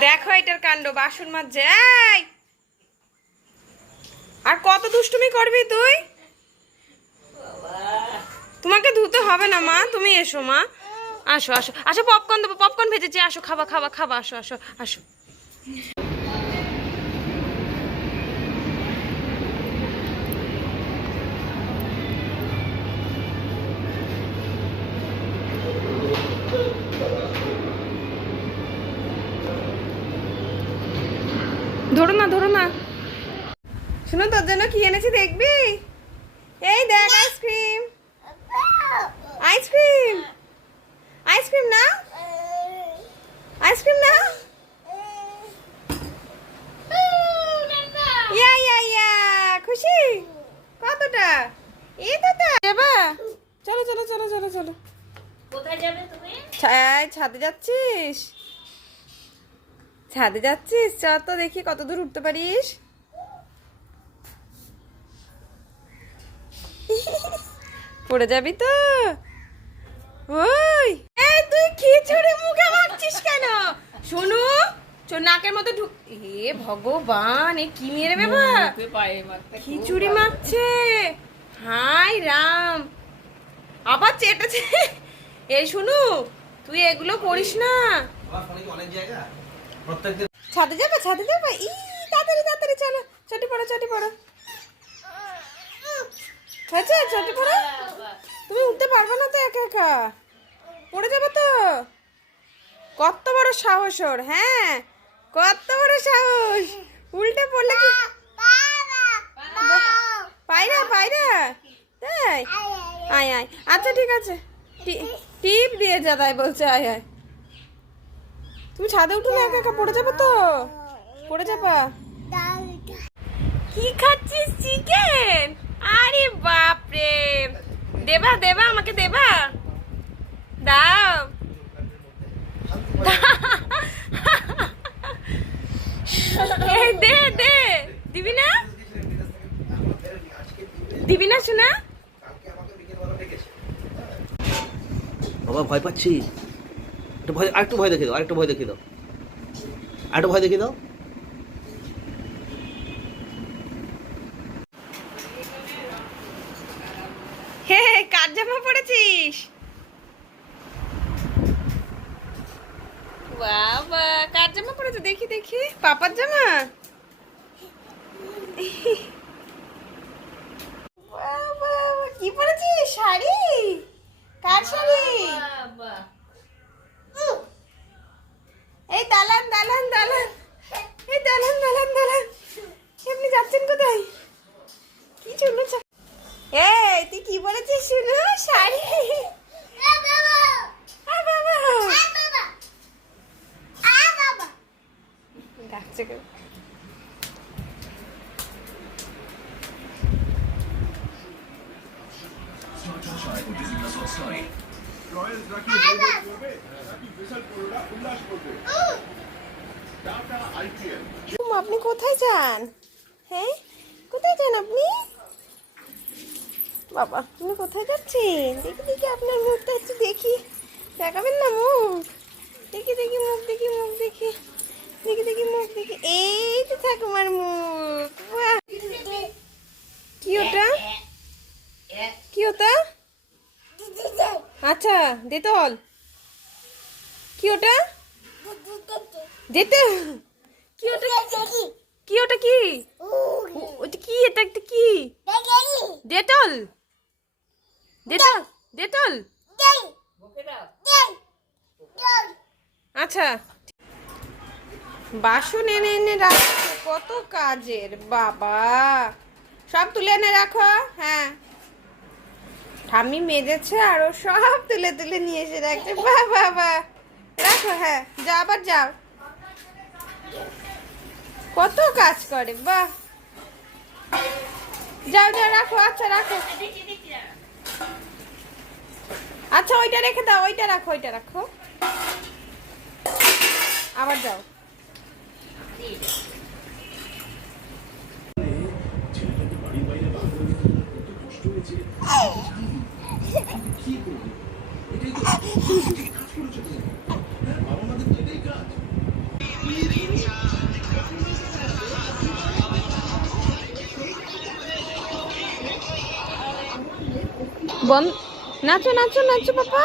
দেখো এটার কাণ্ড, বাসন মাজছে। এই আর কত দুষ্টুমি করবি তুই? তোমাকে ধুতে হবে না মা, তুমি এসো মা, আসো আসো আসো, পপকর্ন দেবো, পপকর্ন ভেজেছি, আসো খাবা খাবা খাবা, আসো আসো আসো। ধরো না ধরো না। শোনো, তোর জন্য কি এনেছি দেখবি? এই দেখ, আইসক্রিম আইসক্রিম আইসক্রিম না, আইসক্রিম না। ইয়া ইয়া ইয়া, খুশি কতটা? এই তো যাবা, চলো চলো চলো চলো চলো। কোথায় যাবে তুমি? ছাদে যাচ্ছিস? ছাদে যাচ্ছিস, চ তো দেখি কত দূর উঠতে পারিস। পড়ে যাবি তো। ওই এই তুই খিচুড়ি মুখে মাখছিস কেন? শোনো, নাকের মধ্যে ঢুক। হে ভগবান, এ কি মেরে বাবা, খিচুড়ি মাখছে। হাই রাম, আবার চেটেছে। এই শুনু, তুই এগুলো করিস না। ছাদে যাবে, ছাদে যাবে। ই তাড়াতাড়ি তাড়াতাড়ি চলো, চটি পড়ো চটি পড়ো। হয়েছে, চটি পড়ো। তুমি উঠতে পারবে না তো একা একা, পড়ে যাবে তো। কত বড় সাহস ওর, হ্যাঁ কত বড় সাহস। উল্টে পড়লে কি পায়রা, পায়রা তাই? আয় আয়, আচ্ছা ঠিক আছে, টিপ দিয়ে যা, তাই বলছে। আয় আয়, তুমি ছাদে উঠো না, একা একা পড়ে যাবে তো, পড়ে যাবা। কি খাচ্ছিস? চিকেন? আরে বাপরে, দেবা দেবা, আমাকে দেবা, দাও। এই দে দে, দিবি না? দিবি না শোনা? বাবা ভয় পাচ্ছি, একটু ভয়, আরেকটু ভয় দেখিয়ে দাও, আরেকটু ভয় দেখিয়ে দাও, আরেকটু ভয় দেখিয়ে দাও। হে কার জামা পড়েছিস? বাবা, কার জামা পড়েছে? দেখি দেখি, পাপার জামা। বাবা, কি পড়েছিস? শাড়ি? কার শাড়ি? এই দালান দালান দালান, এই দালান দালান দালান। আপনি যাচ্ছেন কোথায়? কি চললো? এই তুই কি বলেছিস? শুনো, শাড়ি। ডাকছে কেন? আপনি কোথায় যান? হ্যাঁ, কোথায় যান আপনি? বাবা, তুমি কোথায় যাচ্ছেন? দেখি দেখি আপনার মুখটা একটু দেখি, দেখাবেন না মুখ? দেখি দেখি মুখ, দেখি মুখ, দেখি দেখি দেখি মুখ, দেখি। এই তো ঠাকুমার মুখ। বাহ, কি ওটা? কি ওটা? আচ্ছা, দেতল। কি ওটা? দেতল। কি ওটা? কি ওটা? কি ওটা? কি এটা? একটা কি? Dettol, Dettol, Dettol. আচ্ছা, বাসন এনে এনে রাখো, কত কাজের বাবা। সব তুলে এনে রাখো। হ্যাঁ, ঠাম্মি মেজেছে আরো, সব তুলে তুলে নিয়ে এসে রাখছে। বাহ বাহ বাহ, রাখো। হ্যাঁ, যাও, আবার যাও। কত কাজ করে, বাহ। যাও যাও, রাখো। আচ্ছা রাখো, আচ্ছা ওইটা রেখে দাও, ওইটা রাখো, ওইটা রাখো। আবার যাও। এটাই তো কাজ করেছো তুমি। বাবা মাদের তো এটাই কাজ। বন্ধ, নাচো নাচো নাচো পাপা।